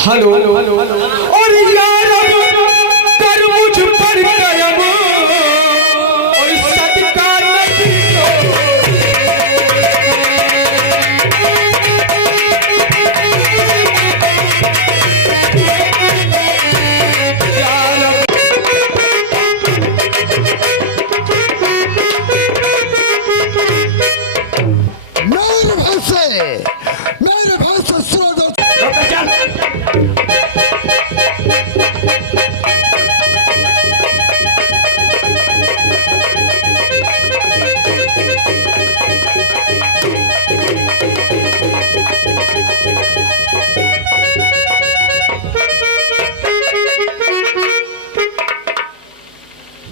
Hello और यार कर मुझ पर करम और सदका नबी मेरे भाई से सुनो दो।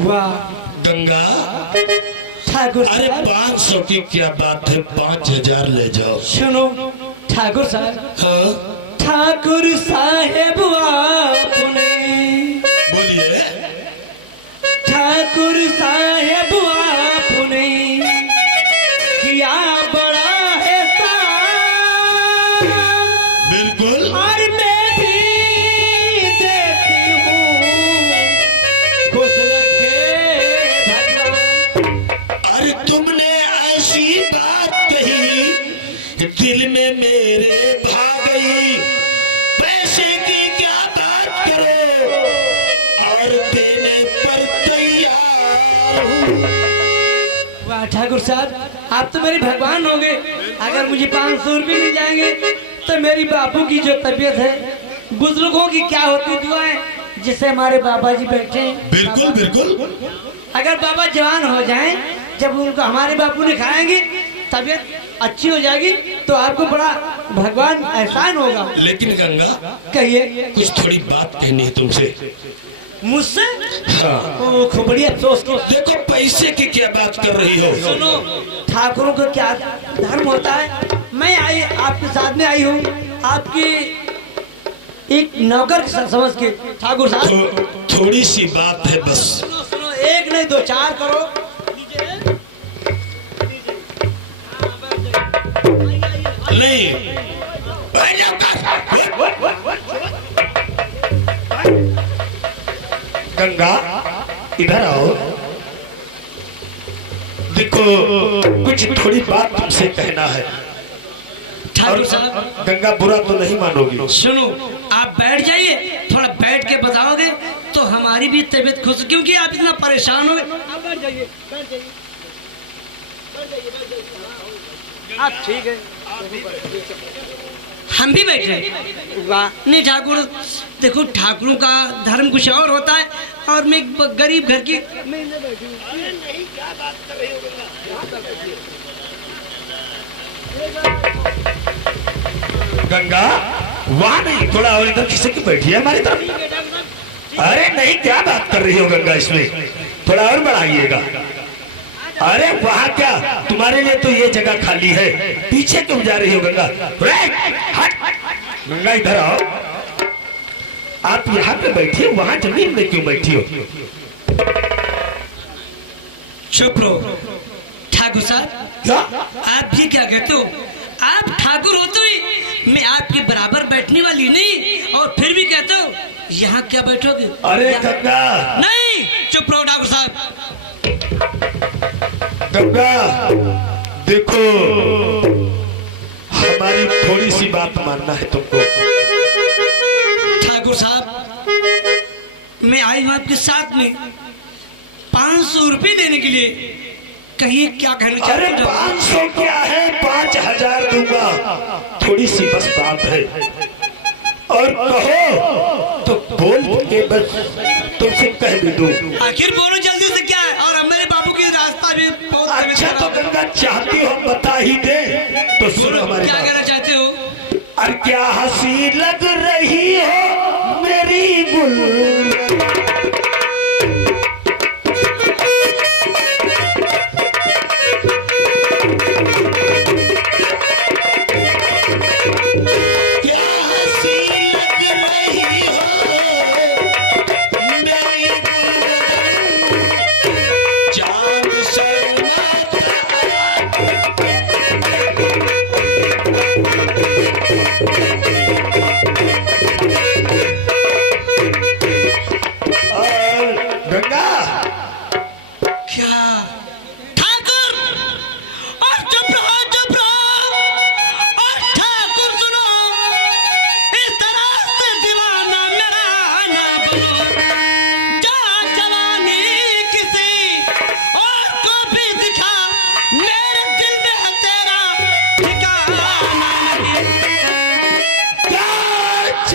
वाह गंगा, ठाकुर अरे साहब 500 की क्या बात है, 5000 ले जाओ। सुनो ठाकुर साहब, हाँ ठाकुर साहेब आपने बोलिए। ठाकुर साहेब आपने किया बड़ा है काम। बिल्कुल और मैं भी देती हूँ खुश रखे भगवान। अरे तुमने ऐसी बात कही दिल में मेरे भा गई। पैसे की क्या बात करो और देने पर तैयार हूँ। वाह ठाकुर साहब, आप तो मेरे भगवान हो गए। अगर मुझे 500 रुपये मिल जाएंगे तो मेरी बापू की जो तबीयत है, बुजुर्गों की क्या होती दुआएं, जिससे हमारे बाबा जी बैठे हैं। बिल्कुल बिल्कुल। अगर बाबा जवान हो जाएं, जब उनको हमारे बापू ने खाएंगे, तबीयत अच्छी हो जाएगी, तो आपको बड़ा भगवान एहसान होगा। लेकिन गंगा, कहिए। कुछ थोड़ी बात कहनी है तुमसे। मुझसे? हाँ। ओ खूब बढ़िया अफसोस की। देखो पैसे की क्या बात कर रही हो। सुनो, ठाकुरों का क्या धर्म होता है। मैं आई आपके साथ में आई हूँ, आपकी एक नौकर समझ के। ठाकुर साहब थोड़ी सी बात है बस। सुनो सुनो, एक नहीं दो चार करो। नहीं गंगा, इधर आओ। देखो कुछ थोड़ी बात तुमसे कहना है। ठाकुर साहब गंगा, बुरा तो नहीं मानोगी। सुनो, आप बैठ जाइए, थोड़ा बैठ के बताओगे तो हमारी भी तबीयत खुश, क्योंकि आप इतना परेशान हो गए। आप बैठ जाइए, बैठ जाइए, आप ठीक है, हम भी बैठे। वाह नहीं ठाकुर, देखो ठाकुरों का धर्म कुछ और होता है, और मैं गरीब घर की। गंगा, वहाँ नहीं, थोड़ा और इधर खिसक के बैठी है हमारी तरफ। अरे नहीं, क्या बात कर रही हो गंगा, इसमें थोड़ा और बढ़ाइएगा। अरे वहाँ क्या, तुम्हारे लिए तो ये जगह खाली है, पीछे क्यों जा रही हो गंगा? हट। गंगा इधर आओ। आप यहाँ पे बैठिए, वहाँ जमीन में क्यों बैठी हो? चुप रहो ठाकुर साहब। क्या आप ये क्या कहते हो? आप ठाकुर होते ही मैं आपके बराबर बैठने वाली नहीं, और फिर भी कहते हो यहाँ क्या बैठोगे? अरे गंगा, नहीं, चुप रहो ठाकुर साहब। गंगा देखो, हमारी थोड़ी सी बात मानना है तुमको। ठाकुर साहब, मैं आई हूँ आपके साथ में 500 रुपये देने के लिए। कहिए क्या कहना चाहते अरे हैं? 500 क्या है, 5000 दूंगा। थोड़ी सी बस बात है, और कहो तो बोल के बस तुमसे कह भी दूं। आखिर बोलो जल्दी से, क्या है? और मेरे बाबू की रास्ता भी बहुत अच्छा तो गंगा, चाहती हो बता ही दे तो सुनो हमारी क्या बात। कहना चाहते हो? और क्या हंसी लग रही हो मेरी गुल।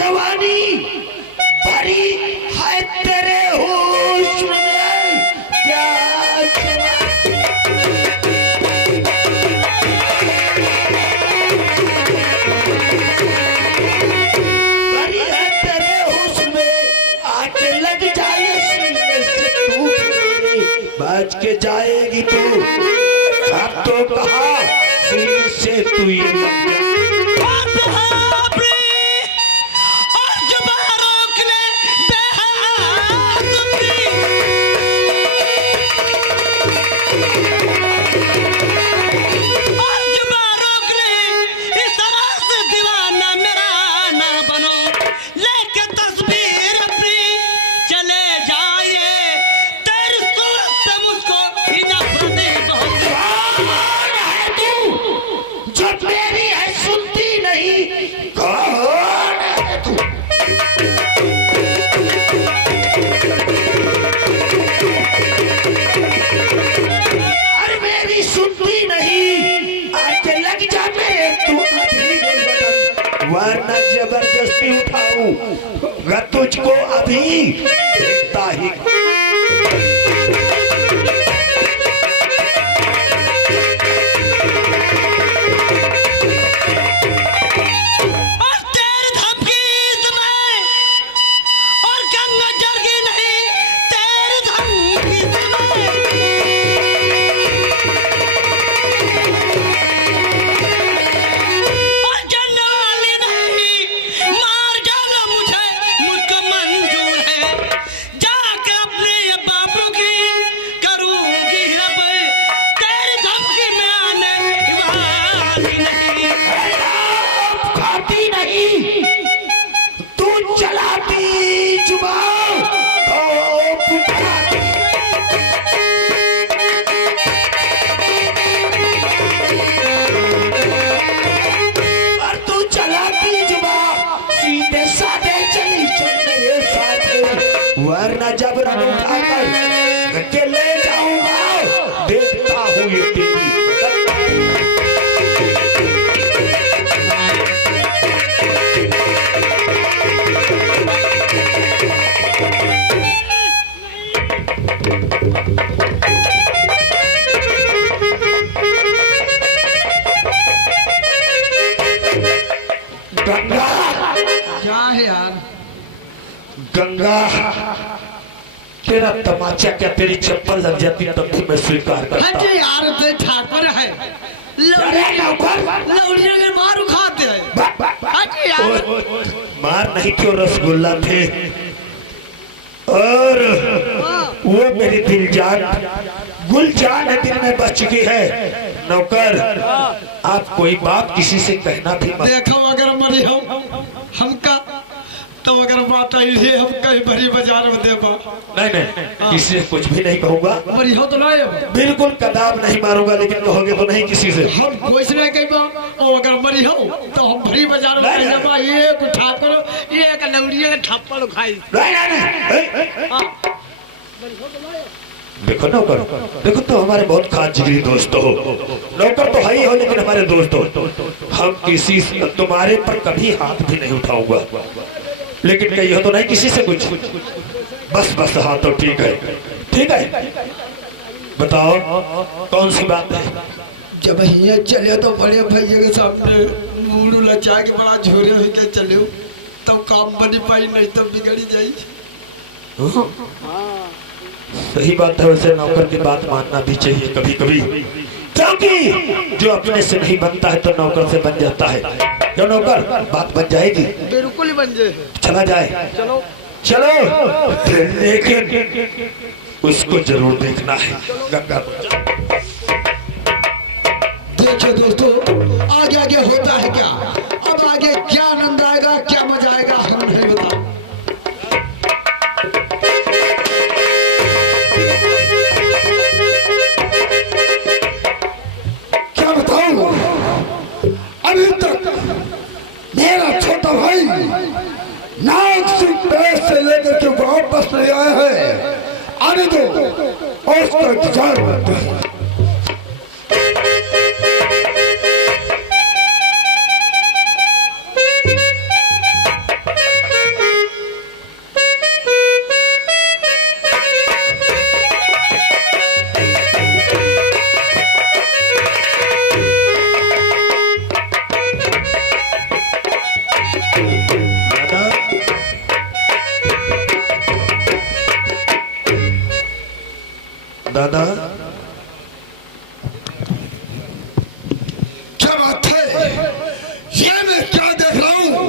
जवानी भरी है तेरे होश में, क्या भरी है तेरे होश में, आके लग जाए सीने से तू मेरे, बच के जाएगी तू। अब तो कहा सीने से तू ये लग जा। वरना जबरदस्ती उठाऊंगा तुझको अभी देखता ही। वरना जबरन उठाकर के ले जाऊंगा, देखता हूँ ये तेरी। गंगा क्या है यार? गंगा तेरा तमाचा क्या तेरी चप्पल लग जाती तब भी मैं स्वीकार करता। हाँ जी यार, तो ठाकुर है, लौड़ियों के मार उखाते हैं। हाँ जी यार, मार नहीं क्यों, रसगुल्ला थे और वो मेरी दिल जान गुलजान है, दिल में बच चुकी है। नौकर आप कोई बात किसी से कहना भी मत। देखो अगर मरी हमका तो अगर माता इसे हम कहीं बड़ी बाजार में देबा। नहीं किसी से कुछ भी नहीं कहूँगा। मरी हो तो नहीं, बिल्कुल कदाब नहीं मारूंगा, लेकिन कहोगे तो नहीं किसी से। हम कुछ नहीं कहबा, और अगर मरी हो तो हम बड़ी बाजार में देबा। एक ठाकुर एक लौड़िया के थप्पड़ खाई। नहीं देखो नौकर, देखो तो हमारे बहुत खास जिगरी दोस्त हो। नौकर तो है ही हो, लेकिन हमारे दोस्त हो। हम किसी तुम्हारे पर कभी हाथ भी नहीं उठाऊंगा, लेकिन कही हो तो नहीं किसी से कुछ। बस हाँ तो ठीक है। बताओ कौन सी बात है? जब ये चले तो बड़े भैया के सामने मुंह लचा के बड़ा झोरे होके चले तो काम बनी पाई, नहीं तब बिगड़ी जाई। सही बात है, वैसे नौकर की बात मानना भी चाहिए कभी कभी, क्योंकि जो अपने से नहीं बनता है तो नौकर से बन जाता है। जो नौकर बात बन जाएगी, बिल्कुल ही बन जाए। चला जाए, चलो लेकिन उसको जरूर देखना है। गंगा देखिए दोस्तों, आगे आगे होता है क्या, अब आगे क्या आनंद आएगा, क्या मजा आएगा, हम नहीं बता। क्या बताऊं, अभी तक मेरा छोटा भाई नाग सिंह पैर से लेकर के वापस नहीं आया है। आने दो और उसका इंतजार करते हैं। दादा क्या बात है? ये मैं क्या देख रहा हूँ?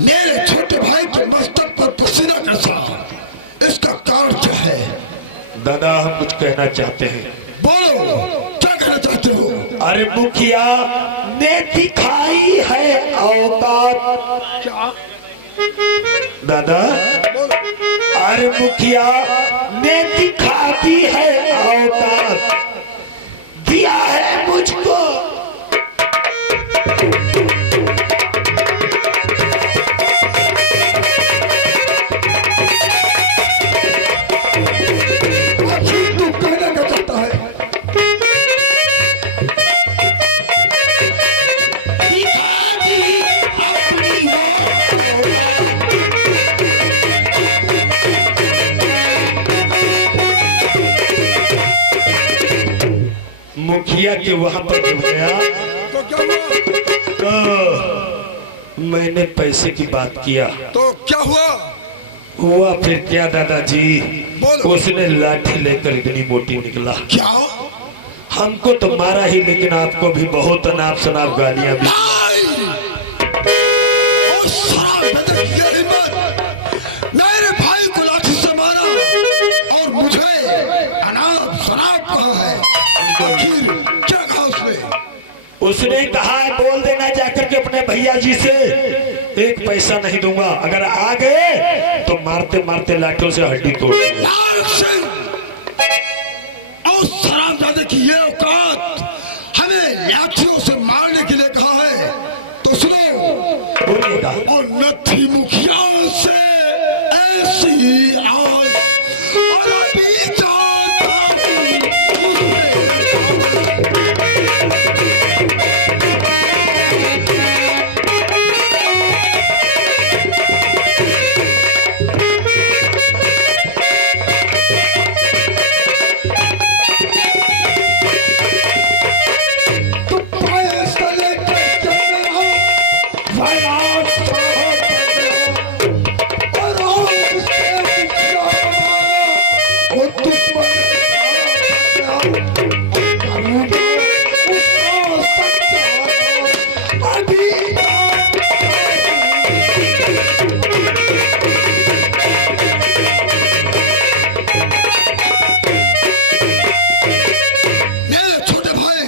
मेरे छोटे भाई के मस्तक पर पसीना कैसा? इसका कारण क्या है? दादा हम कुछ कहना चाहते हैं। बोलो, क्या कहना चाहते हो? अरे मुखिया ने दिखाई है औकात। क्या? दादा अरे मुखिया ने दिखा दी है औकात, दिया है मुझको आखिर तू कहना क्या चाहता है? दिखा दी अपनी मुखिया के वहां पर जब गया तो क्या हुआ? तो मैंने पैसे की बात किया। तो क्या हुआ? हुआ फिर क्या दादाजी, बोलो। उसने लाठी लेकर इतनी मोटी निकला। क्या? हमको तो मारा ही, लेकिन आपको भी बहुत अनाप शनाप गालियां भी। ओ शराब बदक की हिम्मत! मेरे भाई को लाठी से मारा और मुझे अनाप शराब कहा है। आखिर क्या कहा उसने? उसने कहा बोल देना जाकर के अपने भैया जी से, एक पैसा नहीं दूंगा, अगर आ गए तो मारते मारते लाठों से हड्डी तोड़। लाल सिंह और शराबजादे की ये औकात हमें लाठियों से मारने के लिए कहा है तो सुनो। बोलिएगा। और नथी मुखिया से ऐसी आज और अभी जाता तो पैसा लेकर चल रहा वायनाड साहब और उससे मुखिया बनाया वो दुश्मन उसका सच्चा अभी मेरे छोटे भाई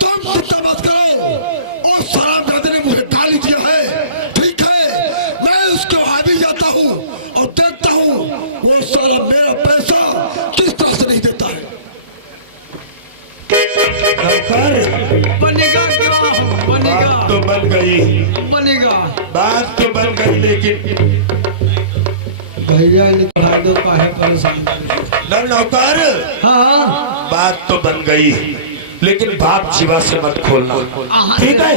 तुम चिंता मत करो। और शराबजादे ने मुझे गाली दिया है, ठीक है, मैं उसके आगे जाता हूँ और देखता हूँ वो साला मेरा पैसा किस तरह से नहीं देता है। नौकर, बनेगा क्या? बनेगा, बात तो बन गई, बनेगा। बात तो बन गई, लेकिन भैया ने पढ़ा दो काहे परेशान? नौकर हाँ बात तो बन गई, लेकिन बाप जीवा से मत खोलना, ठीक है?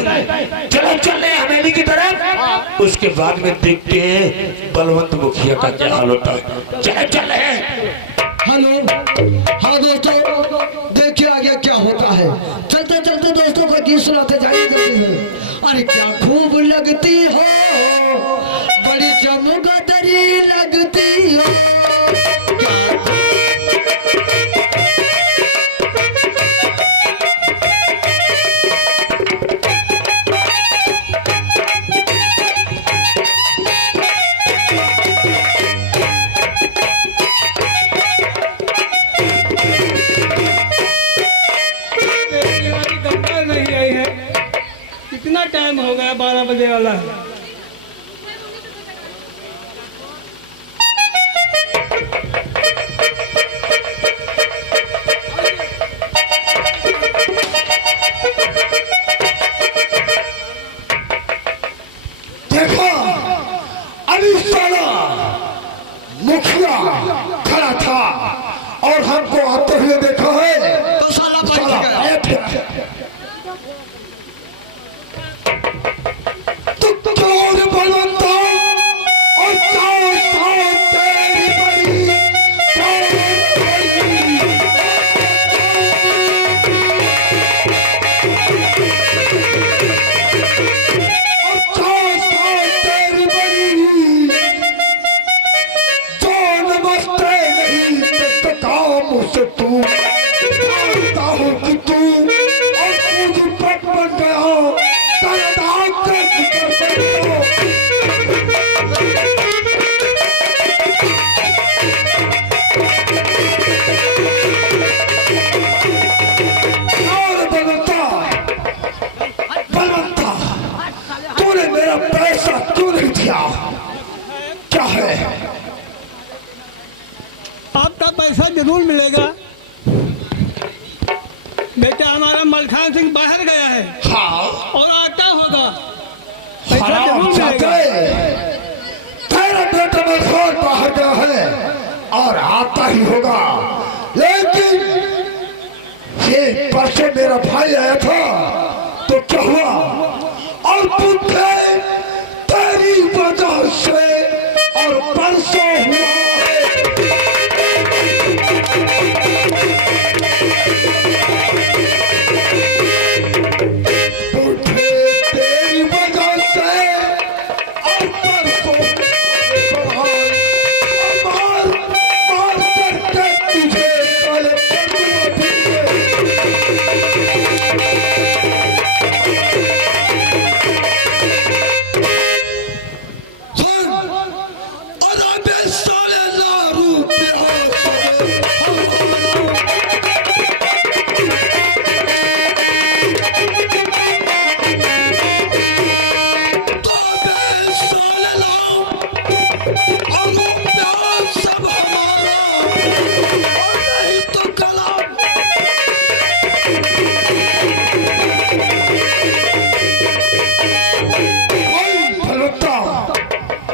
चलो चले हवेली की तरफ, उसके बाद में देखते हैं बलवंत मुखिया का क्या हाल होता है। चले चले। हेलो, हाँ दोस्तों, देखिए आगे क्या होता है। चलते चलते दोस्तों को गीत सुनाते जाइए जल्दी से। अरे क्या खूब लगती हो, बड़ी चमगादड़ी लगती हो। गंगा नहीं आई है, कितना टाइम हो गया, 12 बजे वाला है। देखा अभी साला मुखिया खड़ा था और हमको आते हुए देखा है तो साला साला बच गया। आया थे। तो चोर बलवंता और चार साल तेरी बड़ी तू क्या है? आपका पैसा जरूर मिलेगा। बेटा हमारा मलखान सिंह बाहर गया है हाँ, और आता होगा, पैसा हराम जरूर मिलेगा। जाते, तेरा बेटा मलखान बाहर गया है और आता ही होगा, लेकिन ये परसों मेरा भाई आया था तो क्या हुआ? और पुत्र तेरी वजह से और परसों हुआ है। पुत्र तेरी वजह से और परसों मार मार करके तुझे काले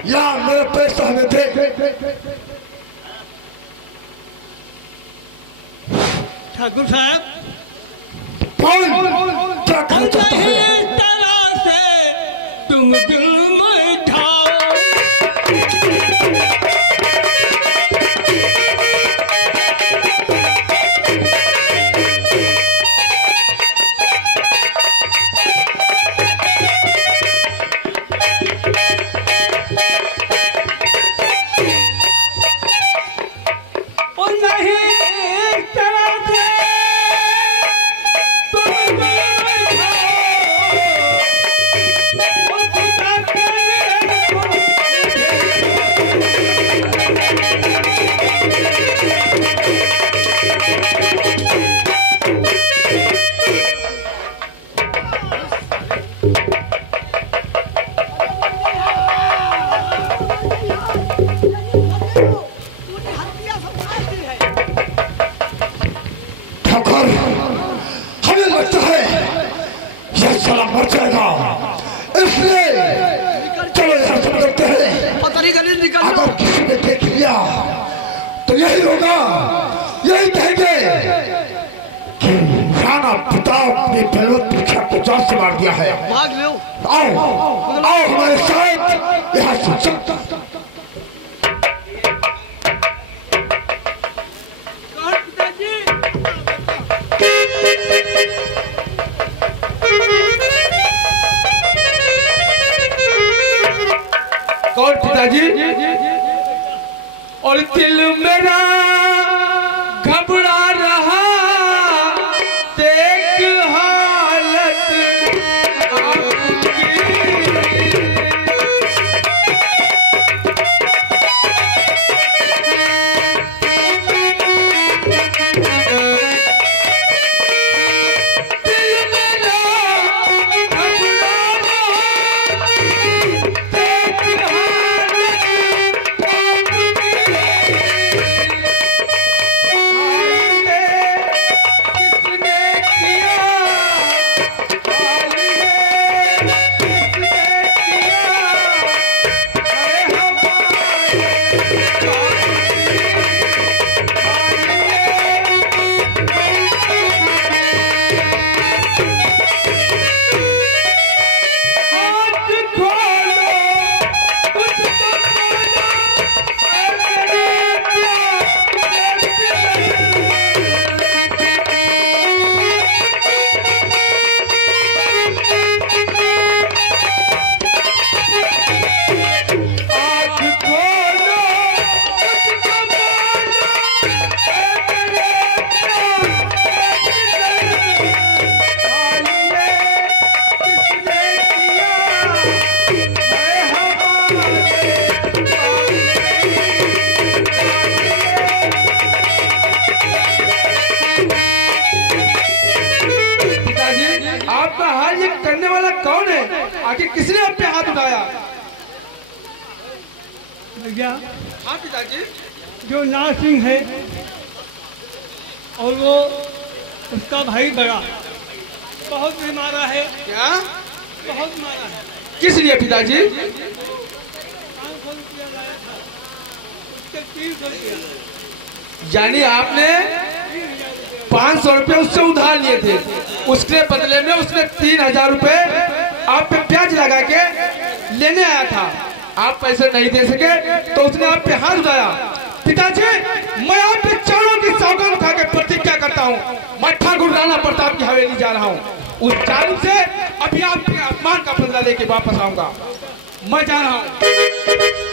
यार मेरा पैसा हमें दे। ठाकुर साहब, कौन क्या कहना चाहता है? नहीं तरह से तुम दिल में ठाओ। ठाकुर, हमें लगता है यह साला मर जाएगा, इसलिए चलो यहाँ से निकलते हैं। अगर किसी ने देख लिया तो यही होगा, यही कहेंगे कि राणा प्रताप ने बलवंत प्रख्यात को जान से मार दिया है। आओ आओ हमारे साथ यहाँ से चल। कौन पिताजी? और दिल मेरा घबरा रहा देख हालत आपकी। दिल मेरा घबरा रहा देख आखिर किसने आप पे हाथ उठाया? भैया हाँ पिताजी। जो नाथ सिंह है और वो उसका भाई बड़ा बहुत भी मारा है, क्या? बहुत मारा है। किस लिए पिताजी? 500 रुपया लाया था, उसके 300 रुपया। यानी आपने 500 रुपये उससे उधार लिए थे, उसके बदले में उसने 3000 रुपये आप पे ब्याज लगा के लेने आया था। आप पैसे नहीं दे सके तो उसने आप पे हाथ उठाया। पिताजी, मैं आपके चरणों की सौगंध उठा के प्रतिज्ञा करता हूँ, मैं ठाकुर राणा प्रताप की हवेली जा रहा हूँ। उस जालिम से अभी आपके अपमान का बदला लेके वापस आऊंगा। मैं जा रहा हूँ।